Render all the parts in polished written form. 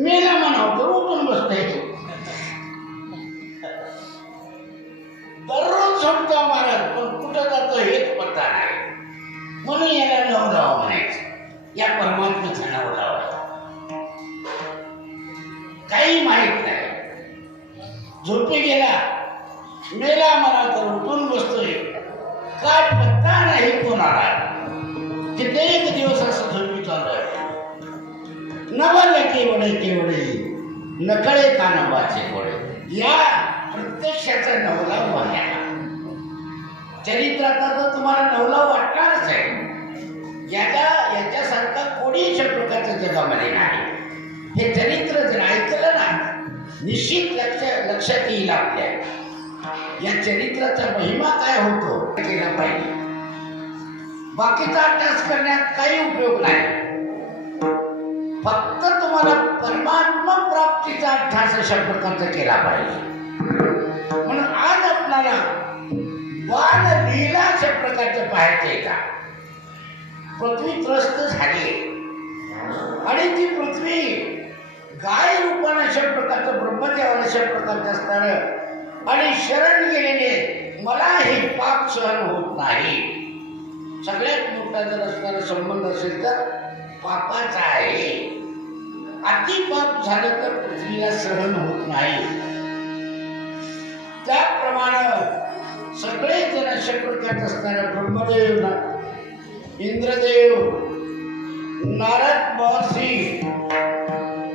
मेला म्हणावं तर उठून बसते. दररोज झोपतो महाराज, पण कुठं जातो हेच पत्ता नाही. म्हणून याला नवलावा म्हणायचं. या परमात्म्याचा नवलावा काही माहित नाही. झोपी गेला, मेला म्हणा तर उठून बसतोय, काय पत्ता नाही कोणाला. कित्येक दिवस असं झोपी चालू आहे. नवल केवढे केवढे नकळे कानबाचे कोळे. या प्रत्यक्षाचा नवला वाटला. चरित्राचा तर तुम्हाला नवला वाटणारच आहे. याच्यासारखा कोणीच प्रकारच्या जगामध्ये नाही. हे चरित्र जर ऐकलं ना, निश्चित लक्षात येईल आपल्या या चरित्राचा महिमा काय होतो केला पाहिजे. बाकीचा अभ्यास करण्यात काही उपयोग नाही. फक्त तुम्हाला परमात्मा प्राप्तीचा अभ्यास अशा प्रकारचा केला पाहिजे. म्हणून आज आपल्याला बाललीला अशा प्रकारचं पाहायचंय का. पृथ्वी त्रस्त झाली आणि ती पृथ्वी गाय रूपाने अशा प्रकारचं ब्रह्मदेवाला अशा प्रकारचं असणार आणि शरण गेलेले मला हे पाप सहन होत नाही. सगळ्यात मोठा जर असणारा संबंध असेल तर पापाचा आहे. अति पाप झालं तर पृथ्वीला सहन होत नाही. त्याप्रमाणे सगळे जण अशा प्रकारचे असणारे ब्रह्मदेव, इंद्रदेव, नारद महर्षी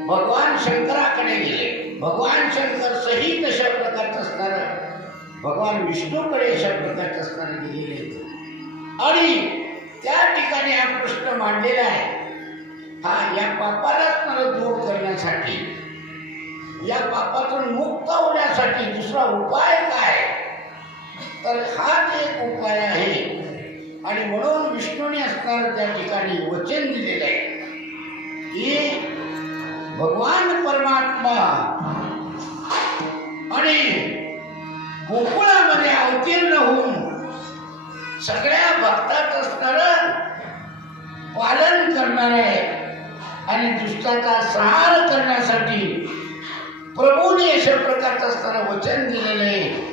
भगवान शंकराकडे गेले. भगवान शंकर सहित अशा प्रकारचं असणार भगवान विष्णूकडे अशा प्रकारचं असणार गेलेले आणि त्या ठिकाणी हा प्रश्न मांडलेला आहे. हा या पापालाच मला दूर करण्यासाठी, या पापातून मुक्त होण्यासाठी दुसरा उपाय काय. तर हाच एक उपाय आहे. आणि म्हणून विष्णूने असणार त्या ठिकाणी वचन दिलेलं आहे की भगवान परमात्मा आणि गोकुळामध्ये अवतीर्ण होऊन सगळ्या भक्ताचं असणार पालन करणार आहे आणि दुष्टाचा संहार करण्यासाठी प्रभूने अशा प्रकारचं असणारं वचन दिलेलं आहे.